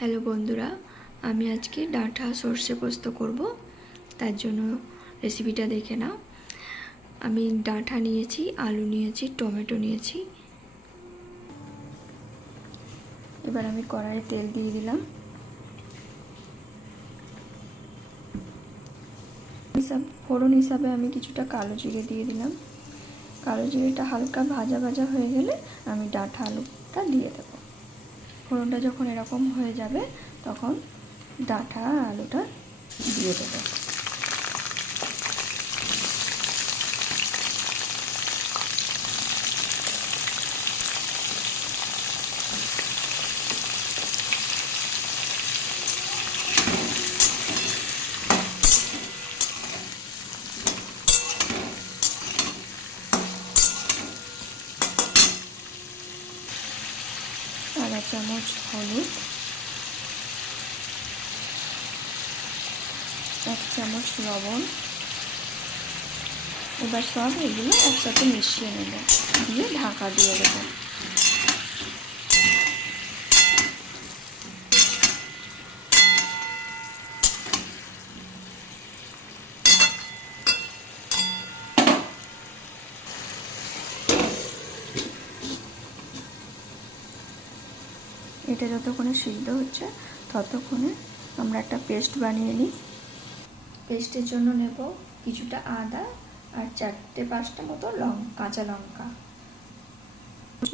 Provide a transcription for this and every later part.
Hello বন্ধুরা, আমি আজকে ডাঁটা সর্ষে পোস্ত করব। তার জন্য রেসিপিটা দেখে নাও। আমি ডাঁটা নিয়েছি, আলু নিয়েছি, টমেটো নিয়েছি। এবার আমি কড়াইয়ে তেল দিয়ে দিলাম। ফোড়ন হিসাবে আমি কিছুটা কালো জিরে দিয়ে দিলাম। কালো জিরেটা হালকা ভাজা ভাজা হয়ে গেলে আমি ডাঁটা আলুটা দিয়ে দেবো। ফোড়নটা যখন এরকম হয়ে যাবে তখন ডাঁটা আলুটা দিয়ে দেবো। আধা চামচ হলুদ, 1 চামচ লবণ। এবার সব এগুলো একসাথে মিশিয়ে নেব, দিয়ে ঢাকা দিয়ে দেব। এটা যতক্ষণে সিদ্ধ হচ্ছে ততক্ষণে আমরা একটা পেস্ট বানিয়ে নিই। পেস্টের জন্য নেব কিছুটা আদা আর 4-5টা মতো কাঁচা লঙ্কা,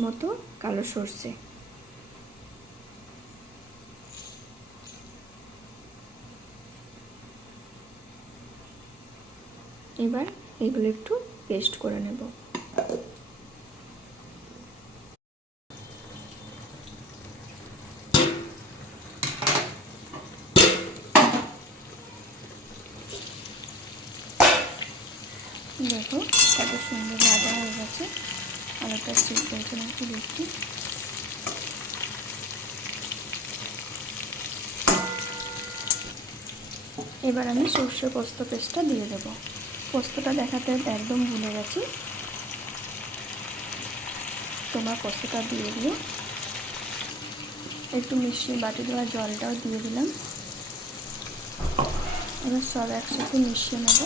মতো কালো সর্ষে। এবার এগুলো একটু পেস্ট করে নেব। দেখো কত সুন্দর ভাজা হয়ে গেছে, আলুটা সিদ্ধ হয়েছে নাকি দেখি। এবার আমি সর্ষে পোস্ত পেস্টটা দিয়ে দেবো। পোস্তটা দেখাতে একদম ভুলে গেছি, তোমরা পোস্তটা দিয়ে দিও। একটু মিশিয়ে বাটি দেওয়া জলটাও দিয়ে দিলাম। এবার সব একসাথে মিশিয়ে নেব।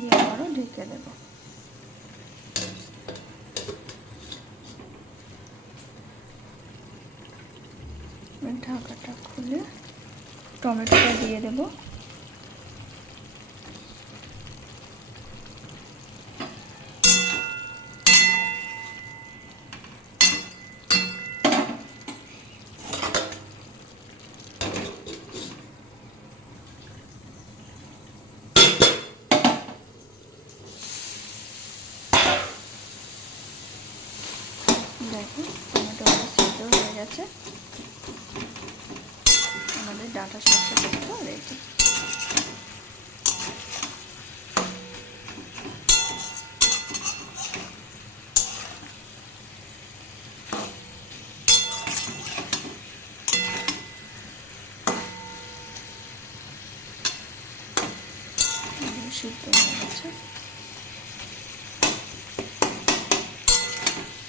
দিয়ে আবারও ঢেকে দেব। ঢাকাটা খুলে টমেটোটা দিয়ে দেব। দেখো টমেটোটা সিদ্ধ হয়ে গেছে, আমাদের ডাঁটা সর্ষে পোস্ত রেডি। সিদ্ধ হয়ে গেছে,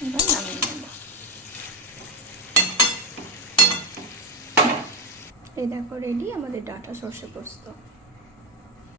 এবার নামিয়ে নেব। এই দেখো রেডি আমাদের ডাঁটা সর্ষে পোস্ত।